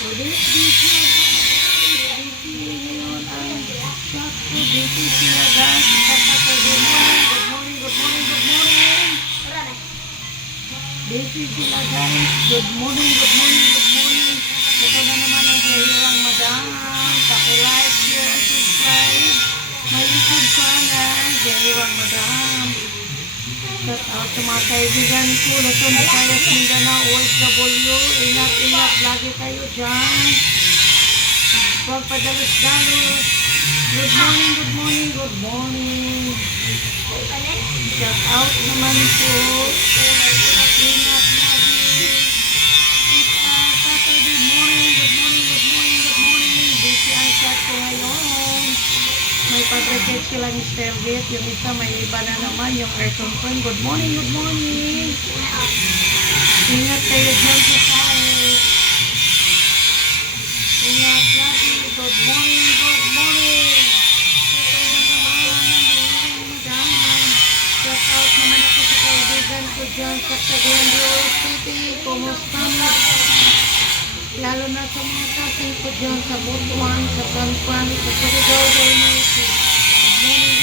For this video, busy ngayon ang shop ko. Busy sila guys. Good morning, good morning, good morning, good morning. Busy sila guys. Good morning, good morning, good morning. Ito na naman ang hirang madam. Paki-like, share, subscribe. May YouTube channel, hirang madam. Shout out sa mga kaibigan ko. Luzon, Visayas, Mindanao, OFW. Ingat-ingat lagi kayo dyan. Huwag padalos-dalos. Good morning, good morning, good morning. Shout out naman po. Ingat lagi. It's Saturday morning. Good morning, good morning, good morning. Busy ang chat ko ngayon. May pag-recheck sila ni Stergate. Yung isa may iba na naman. Yung aircon fan. Good morning, good morning. Ingat kayo dyan sa site. Ingat lagi. Good morning, good morning. Ito na naman ang hirang madam. Shout out naman ako sa kaibigan ko dyan sa Cagayan City. Kumusta na? Lalo na sa mga kasing ko dyan sa Butuan, sa Tanpan, sa Surigao del Norte. Good morning,